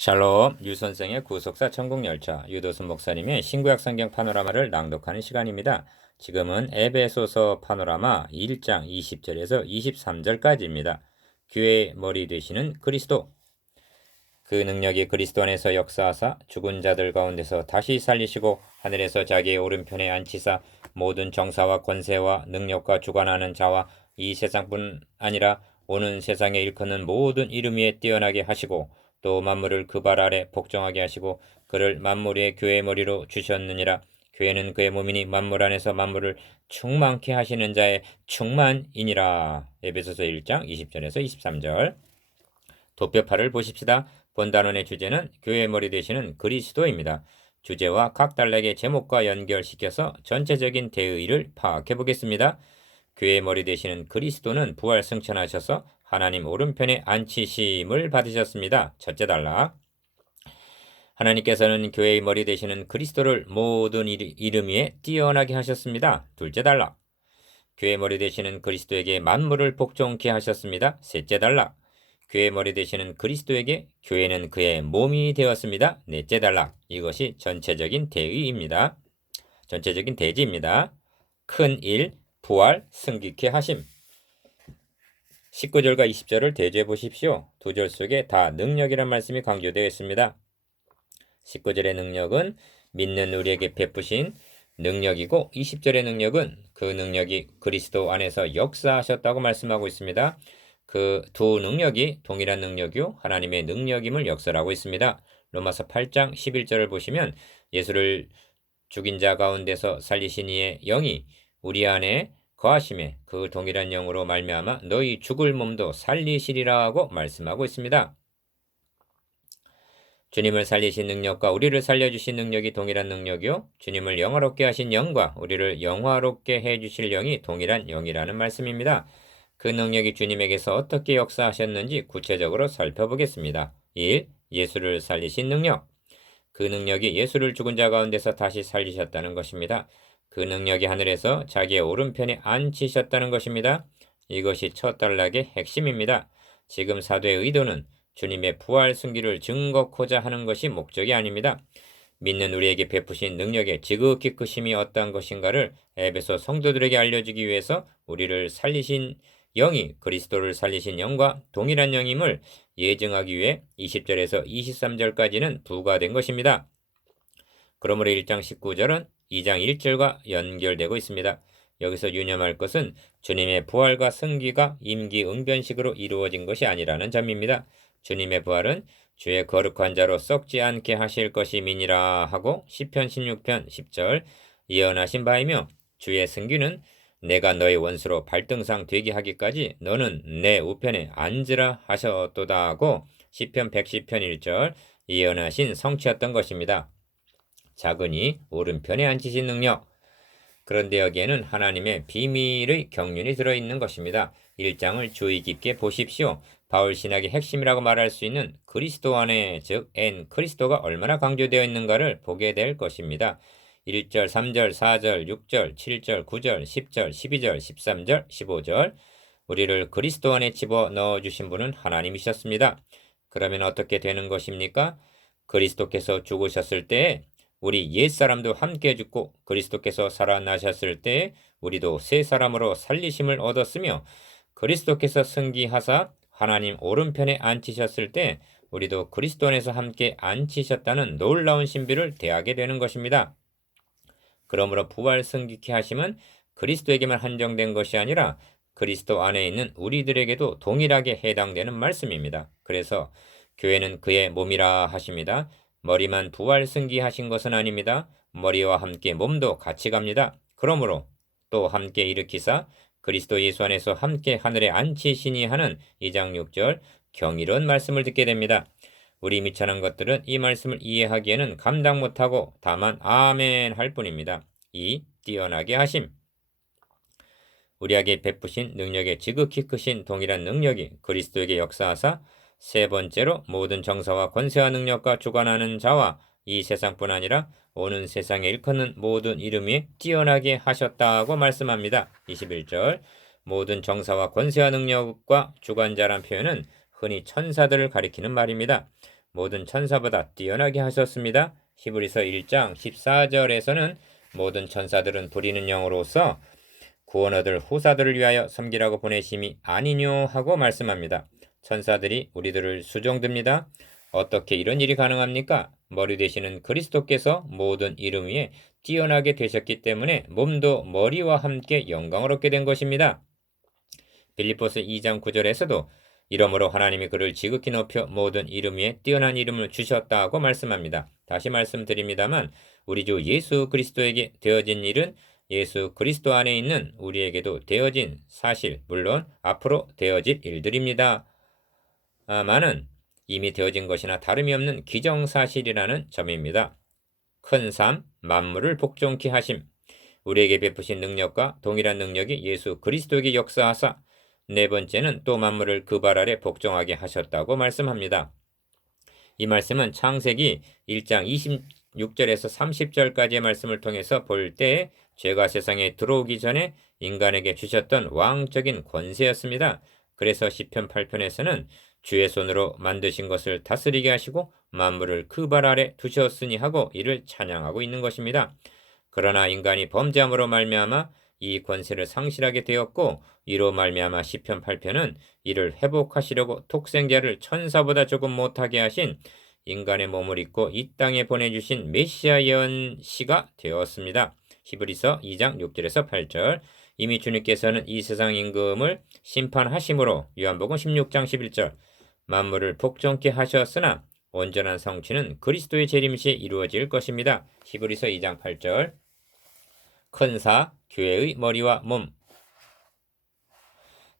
샬롬, 유선생의 구속사 천국열차, 유도순 목사님의 신구약 성경 파노라마를 낭독하는 시간입니다. 지금은 에베소서 파노라마 1장 20절에서 23절까지입니다. 교회의 머리 되시는 그리스도. 그 능력이 그리스도 안에서 역사하사 죽은 자들 가운데서 다시 살리시고 하늘에서 자기의 오른편에 앉히사 모든 정사와 권세와 능력과 주관하는 자와 이 세상뿐 아니라 오는 세상에 일컫는 모든 이름 위에 뛰어나게 하시고 또 만물을 그 발 아래 복종하게 하시고 그를 만물 위의 교회의 머리로 주셨느니라. 교회는 그의 몸이니 만물 안에서 만물을 충만케 하시는 자의 충만이니라. 에베소서 1장 20절에서 23절. 도표파를 보십시다. 본 단원의 주제는 교회의 머리 되시는 그리스도입니다. 주제와 각 단락의 제목과 연결시켜서 전체적인 대의를 파악해 보겠습니다. 교회의 머리 되시는 그리스도는 부활 승천하셔서 하나님 오른편에 앉히심을 받으셨습니다. 첫째 단락. 하나님께서는 교회의 머리 되시는 그리스도를 모든 이름 위에 뛰어나게 하셨습니다. 둘째 단락. 교회의 머리 되시는 그리스도에게 만물을 복종케 하셨습니다. 셋째 단락. 교회의 머리 되시는 그리스도에게 교회는 그의 몸이 되었습니다. 넷째 단락. 이것이 전체적인 대의입니다. 전체적인 대지입니다. 큰 일, 부활, 승귀케 하심. 19절과 20절을 대조해 보십시오. 두 절 속에 다 능력이란 말씀이 강조되어 있습니다. 19절의 능력은 믿는 우리에게 베푸신 능력이고 20절의 능력은 그 능력이 그리스도 안에서 역사하셨다고 말씀하고 있습니다. 그 두 능력이 동일한 능력이요 하나님의 능력임을 역설하고 있습니다. 로마서 8장 11절을 보시면 예수를 죽인 자 가운데서 살리신 이의 영이 우리 안에 거하심에 그 동일한 영으로 말미암아 너희 죽을 몸도 살리시리라고 말씀하고 있습니다. 주님을 살리신 능력과 우리를 살려주신 능력이 동일한 능력이요 주님을 영화롭게 하신 영과 우리를 영화롭게 해주실 영이 동일한 영이라는 말씀입니다. 그 능력이 주님에게서 어떻게 역사하셨는지 구체적으로 살펴보겠습니다. 1. 예수를 살리신 능력. 그 능력이 예수를 죽은 자 가운데서 다시 살리셨다는 것입니다. 그 능력이 하늘에서 자기의 오른편에 앉히셨다는 것입니다. 이것이 첫 단락의 핵심입니다. 지금 사도의 의도는 주님의 부활 승기를 증거코자 하는 것이 목적이 아닙니다. 믿는 우리에게 베푸신 능력의 지극히 크심이 어떠한 것인가를 에베소 성도들에게 알려주기 위해서 우리를 살리신 영이 그리스도를 살리신 영과 동일한 영임을 예증하기 위해 20절에서 23절까지는 부과된 것입니다. 그러므로 1장 19절은 2장 1절과 연결되고 있습니다. 여기서 유념할 것은 주님의 부활과 승기가 임기응변식으로 이루어진 것이 아니라는 점입니다. 주님의 부활은 주의 거룩한 자로 썩지 않게 하실 것임이니라 하고 시편 16편 10절 예언하신 바이며 주의 승귀는 내가 너의 원수로 발등상 되게 하기까지 너는 내 우편에 앉으라 하셨도다 하고 시편 110편 1절 예언하신 성취였던 것입니다. 작으니 오른편에 앉히신 능력. 그런데 여기에는 하나님의 비밀의 경륜이 들어있는 것입니다. 1장을 주의 깊게 보십시오. 바울 신학의 핵심이라고 말할 수 있는 그리스도 안에 즉 그리스도가 얼마나 강조되어 있는가를 보게 될 것입니다. 1절, 3절, 4절, 6절, 7절, 9절, 10절, 12절, 13절, 15절 우리를 그리스도 안에 집어넣어 주신 분은 하나님이셨습니다. 그러면 어떻게 되는 것입니까? 그리스도께서 죽으셨을 때에 우리 옛사람도 함께 죽고 그리스도께서 살아나셨을 때 우리도 새 사람으로 살리심을 얻었으며 그리스도께서 승기하사 하나님 오른편에 앉히셨을 때 우리도 그리스도 안에서 함께 앉히셨다는 놀라운 신비를 대하게 되는 것입니다. 그러므로 부활 승기케 하심은 그리스도에게만 한정된 것이 아니라 그리스도 안에 있는 우리들에게도 동일하게 해당되는 말씀입니다. 그래서 교회는 그의 몸이라 하십니다. 머리만 부활 승기하신 것은 아닙니다. 머리와 함께 몸도 같이 갑니다. 그러므로 또 함께 일으키사 그리스도 예수 안에서 함께 하늘에 앉히시니 하는 2장 6절 경이로운 말씀을 듣게 됩니다. 우리 미천한 것들은 이 말씀을 이해하기에는 감당 못하고 다만 아멘 할 뿐입니다. 이 뛰어나게 하심. 우리에게 베푸신 능력의 지극히 크신 동일한 능력이 그리스도에게 역사하사 세 번째로 모든 정사와 권세와 능력과 주관하는 자와 이 세상뿐 아니라 오는 세상에 일컫는 모든 이름 위에 뛰어나게 하셨다고 말씀합니다. 21절 모든 정사와 권세와 능력과 주관자란 표현은 흔히 천사들을 가리키는 말입니다. 모든 천사보다 뛰어나게 하셨습니다. 히브리서 1장 14절에서는 모든 천사들은 부리는 영으로서 구원 얻을 후사들을 위하여 섬기라고 보내심이 아니뇨 하고 말씀합니다. 천사들이 우리들을 수종듭니다. 어떻게 이런 일이 가능합니까? 머리 되시는 그리스도께서 모든 이름 위에 뛰어나게 되셨기 때문에 몸도 머리와 함께 영광을 얻게 된 것입니다. 빌립보서 2장 9절에서도 이러므로 하나님이 그를 지극히 높여 모든 이름 위에 뛰어난 이름을 주셨다고 말씀합니다. 다시 말씀드립니다만 우리 주 예수 그리스도에게 되어진 일은 예수 그리스도 안에 있는 우리에게도 되어진 사실, 물론 앞으로 되어질 일들입니다. 많은 이미 되어진 것이나 다름이 없는 기정사실이라는 점입니다. 큰 삶, 만물을 복종케 하심, 우리에게 베푸신 능력과 동일한 능력이 예수 그리스도에게 역사하사 네 번째는 또 만물을 그 발 아래 복종하게 하셨다고 말씀합니다. 이 말씀은 창세기 1장 26절에서 30절까지의 말씀을 통해서 볼 때 죄가 세상에 들어오기 전에 인간에게 주셨던 왕적인 권세였습니다. 그래서 시편 8편에서는 주의 손으로 만드신 것을 다스리게 하시고 만물을 그 발 아래 두셨으니 하고 이를 찬양하고 있는 것입니다. 그러나 인간이 범죄함으로 말미암아 이 권세를 상실하게 되었고 이로 말미암아 시편 8편은 이를 회복하시려고 독생자를 천사보다 조금 못하게 하신 인간의 몸을 입고 이 땅에 보내주신 메시아 예언시가 되었습니다. 히브리서 2장 6절에서 8절. 이미 주님께서는 이 세상 임금을 심판하심으로 요한복음 16장 11절 만물을 복종케 하셨으나 온전한 성취는 그리스도의 재림시에 이루어질 것입니다. 히브리서 2장 8절. 큰 사, 교회의 머리와 몸.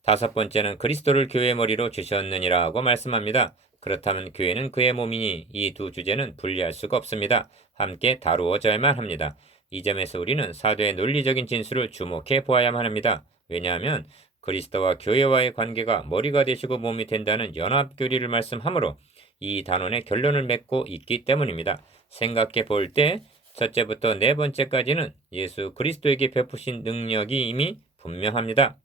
다섯 번째는 그리스도를 교회의 머리로 주셨느니라고 말씀합니다. 그렇다면 교회는 그의 몸이니 이 두 주제는 분리할 수가 없습니다. 함께 다루어져야만 합니다. 이 점에서 우리는 사도의 논리적인 진술을 주목해 보아야만 합니다. 왜냐하면 그리스도와 교회와의 관계가 머리가 되시고 몸이 된다는 연합교리를 말씀하므로 이 단원의 결론을 맺고 있기 때문입니다. 생각해 볼 때 첫째부터 네 번째까지는 예수 그리스도에게 베푸신 능력이 이미 분명합니다.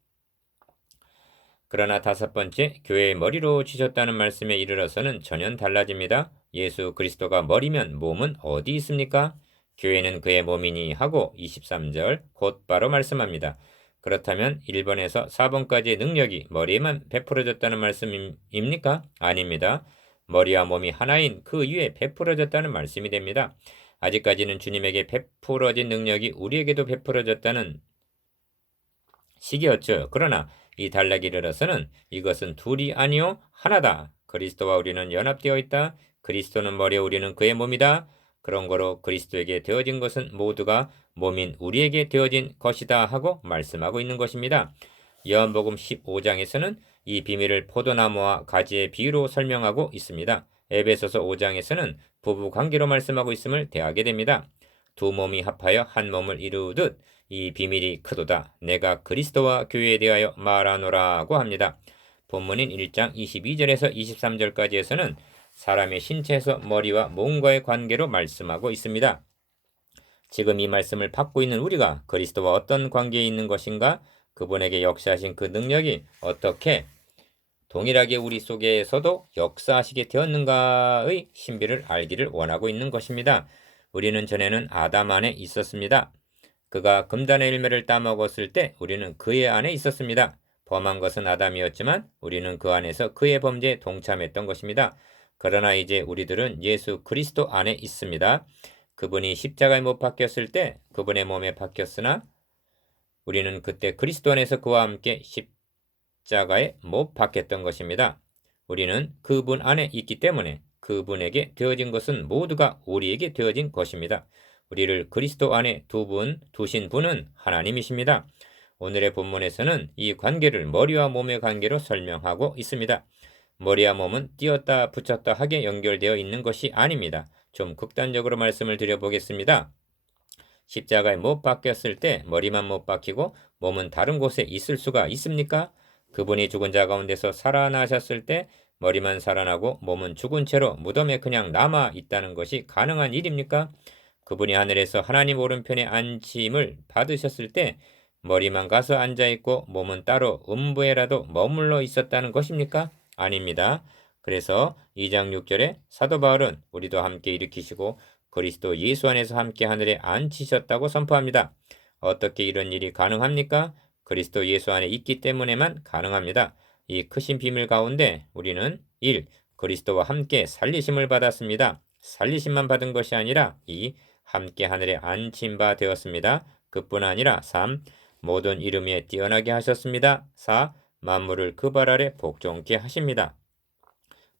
그러나 다섯 번째, 교회의 머리로 주셨다는 말씀에 이르러서는 전혀 달라집니다. 예수 그리스도가 머리면 몸은 어디 있습니까? 교회는 그의 몸이니 하고 23절 곧바로 말씀합니다. 그렇다면 1번에서 4번까지의 능력이 머리에만 베풀어졌다는 말씀입니까? 아닙니다. 머리와 몸이 하나인 그 위에 베풀어졌다는 말씀이 됩니다. 아직까지는 주님에게 베풀어진 능력이 우리에게도 베풀어졌다는 시기였죠. 그러나 이 단락에 이르러서는 이것은 둘이 아니요 하나다. 그리스도와 우리는 연합되어 있다. 그리스도는 머리, 우리는 그의 몸이다. 그런 거로 그리스도에게 되어진 것은 모두가 몸인 우리에게 되어진 것이다 하고 말씀하고 있는 것입니다. 요한복음 15장에서는 이 비밀을 포도나무와 가지의 비유로 설명하고 있습니다. 에베소서 5장에서는 부부 관계로 말씀하고 있음을 대하게 됩니다. 두 몸이 합하여 한 몸을 이루듯 이 비밀이 크도다. 내가 그리스도와 교회에 대하여 말하노라고 합니다. 본문인 1장 22절에서 23절까지에서는 사람의 신체에서 머리와 몸과의 관계로 말씀하고 있습니다. 지금 이 말씀을 받고 있는 우리가 그리스도와 어떤 관계에 있는 것인가? 그분에게 역사하신 그 능력이 어떻게 동일하게 우리 속에서도 역사하시게 되었는가의 신비를 알기를 원하고 있는 것입니다. 우리는 전에는 아담 안에 있었습니다. 그가 금단의 열매를 따먹었을 때 우리는 그의 안에 있었습니다. 범한 것은 아담이었지만 우리는 그 안에서 그의 범죄에 동참했던 것입니다. 그러나 이제 우리들은 예수 그리스도 안에 있습니다. 그분이 십자가에 못 박혔을 때 그분의 몸에 박혔으나 우리는 그때 그리스도 안에서 그와 함께 십자가에 못 박혔던 것입니다. 우리는 그분 안에 있기 때문에 그분에게 되어진 것은 모두가 우리에게 되어진 것입니다. 우리를 그리스도 안에 두신 분은 하나님이십니다. 오늘의 본문에서는 이 관계를 머리와 몸의 관계로 설명하고 있습니다. 머리와 몸은 띄었다 붙였다 하게 연결되어 있는 것이 아닙니다. 좀 극단적으로 말씀을 드려보겠습니다. 십자가에 못 박혔을 때 머리만 못 박히고 몸은 다른 곳에 있을 수가 있습니까? 그분이 죽은 자 가운데서 살아나셨을 때 머리만 살아나고 몸은 죽은 채로 무덤에 그냥 남아 있다는 것이 가능한 일입니까? 그분이 하늘에서 하나님 오른편에 앉힘을 받으셨을 때 머리만 가서 앉아있고 몸은 따로 음부에라도 머물러 있었다는 것입니까? 아닙니다. 그래서 2장 6절에 사도 바울은 우리도 함께 일으키시고 그리스도 예수 안에서 함께 하늘에 앉히셨다고 선포합니다. 어떻게 이런 일이 가능합니까? 그리스도 예수 안에 있기 때문에만 가능합니다. 이 크신 비밀 가운데 우리는 1. 그리스도와 함께 살리심을 받았습니다. 살리심만 받은 것이 아니라 2. 함께 하늘에 앉힌 바 되었습니다. 그뿐 아니라 3. 모든 이름 위에 뛰어나게 하셨습니다. 4. 만물을 그 발 아래 복종케 하십니다.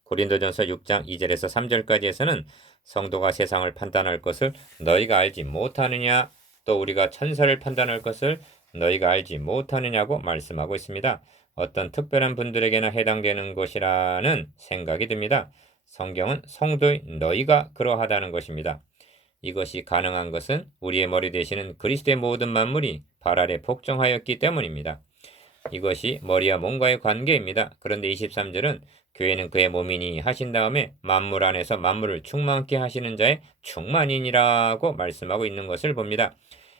고린도전서 6장 2절에서 3절까지에서는 성도가 세상을 판단할 것을 너희가 알지 못하느냐, 또 우리가 천사를 판단할 것을 너희가 알지 못하느냐고 말씀하고 있습니다. 어떤 특별한 분들에게나 해당되는 것이라는 생각이 듭니다. 성경은 성도의 너희가 그러하다는 것입니다. 이것이 가능한 것은 우리의 머리 되시는 그리스도의 모든 만물이 발 아래 복종하였기 때문입니다. 이것이 머리와 몸과의 관계입니다. 그런데 23절은 교회는 그의 몸이니 하신 다음에 만물 안에서 만물을 충만케 하시는 자의 충만인이라고 말씀하고 있는 것을 봅니다.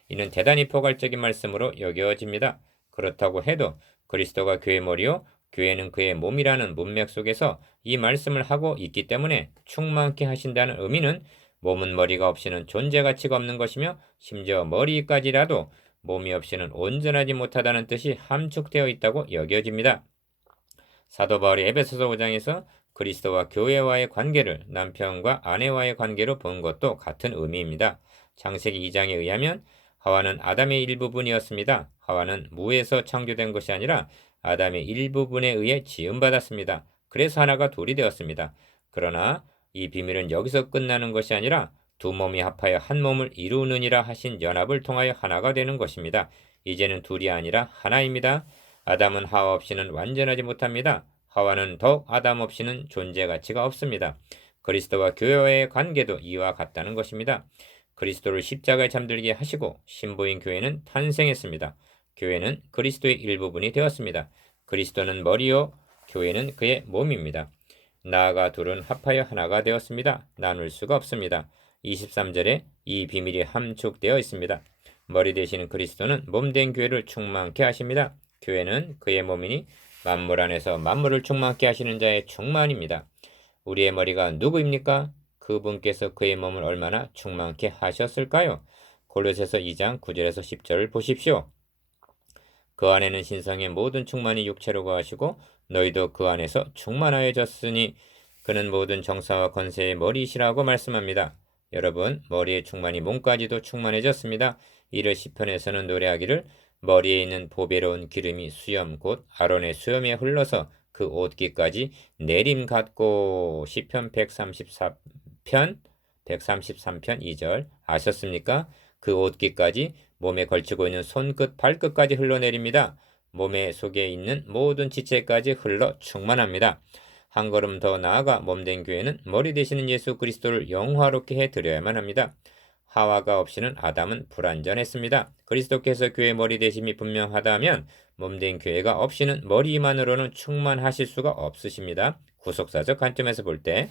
이는 대단히 포괄적인 말씀으로 여겨집니다. 그렇다고 해도 그리스도가 교회 머리요 교회는 그의 몸이라는 문맥 속에서 이 말씀을 하고 있기 때문에 충만케 하신다는 의미는 몸은 머리가 없이는 존재 가치가 없는 것이며 심지어 머리까지라도 몸이 없이는 온전하지 못하다는 뜻이 함축되어 있다고 여겨집니다. 사도 바울이 에베소서 5장에서 그리스도와 교회와의 관계를 남편과 아내와의 관계로 본 것도 같은 의미입니다. 창세기 2장에 의하면 하와는 아담의 일부분이었습니다. 하와는 무에서 창조된 것이 아니라 아담의 일부분에 의해 지음받았습니다. 그래서 하나가 둘이 되었습니다. 그러나 이 비밀은 여기서 끝나는 것이 아니라 두 몸이 합하여 한 몸을 이루느니라 하신 연합을 통하여 하나가 되는 것입니다. 이제는 둘이 아니라 하나입니다. 아담은 하와 없이는 완전하지 못합니다. 하와는 더욱 아담 없이는 존재 가치가 없습니다. 그리스도와 교회와의 관계도 이와 같다는 것입니다. 그리스도를 십자가에 잠들게 하시고 신부인 교회는 탄생했습니다. 교회는 그리스도의 일부분이 되었습니다. 그리스도는 머리요, 교회는 그의 몸입니다. 나아가 둘은 합하여 하나가 되었습니다. 나눌 수가 없습니다. 23절에 이 비밀이 함축되어 있습니다. 머리 되시는 그리스도는 몸된 교회를 충만케 하십니다. 교회는 그의 몸이니 만물 안에서 만물을 충만케 하시는 자의 충만입니다. 우리의 머리가 누구입니까? 그분께서 그의 몸을 얼마나 충만케 하셨을까요? 골로새서 2장 9절에서 10절을 보십시오. 그 안에는 신성의 모든 충만이 육체로 거하시고 너희도 그 안에서 충만하여졌으니 그는 모든 정사와 권세의 머리이시라고 말씀합니다. 여러분, 머리의 충만이 몸까지도 충만해졌습니다. 이를 시편에서는 노래하기를 머리에 있는 보배로운 기름이 수염 곧 아론의 수염에 흘러서 그 옷깃까지 내림 같고 시편 133편 2절 아셨습니까? 그 옷깃까지 몸에 걸치고 있는 손끝 발끝까지 흘러내립니다. 몸의 속에 있는 모든 지체까지 흘러 충만합니다. 한 걸음 더 나아가 몸된 교회는 머리 되시는 예수 그리스도를 영화롭게 해드려야만 합니다. 하와가 없이는 아담은 불완전했습니다. 그리스도께서 교회 머리 되심이 분명하다면 몸된 교회가 없이는 머리만으로는 충만하실 수가 없으십니다. 구속사적 관점에서 볼 때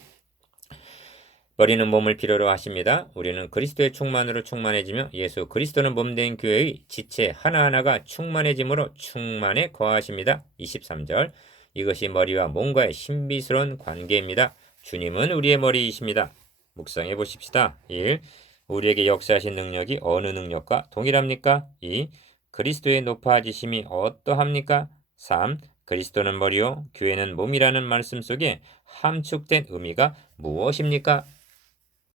머리는 몸을 필요로 하십니다. 우리는 그리스도의 충만으로 충만해지며 예수 그리스도는 몸된 교회의 지체 하나하나가 충만해짐으로 충만에 거하십니다. 23절 이것이 머리와 몸과의 신비스러운 관계입니다. 주님은 우리의 머리이십니다. 묵상해 보십시다. 1. 우리에게 역사하신 능력이 어느 능력과 동일합니까? 2. 그리스도의 높아지심이 어떠합니까? 3. 그리스도는 머리요 교회는 몸이라는 말씀 속에 함축된 의미가 무엇입니까?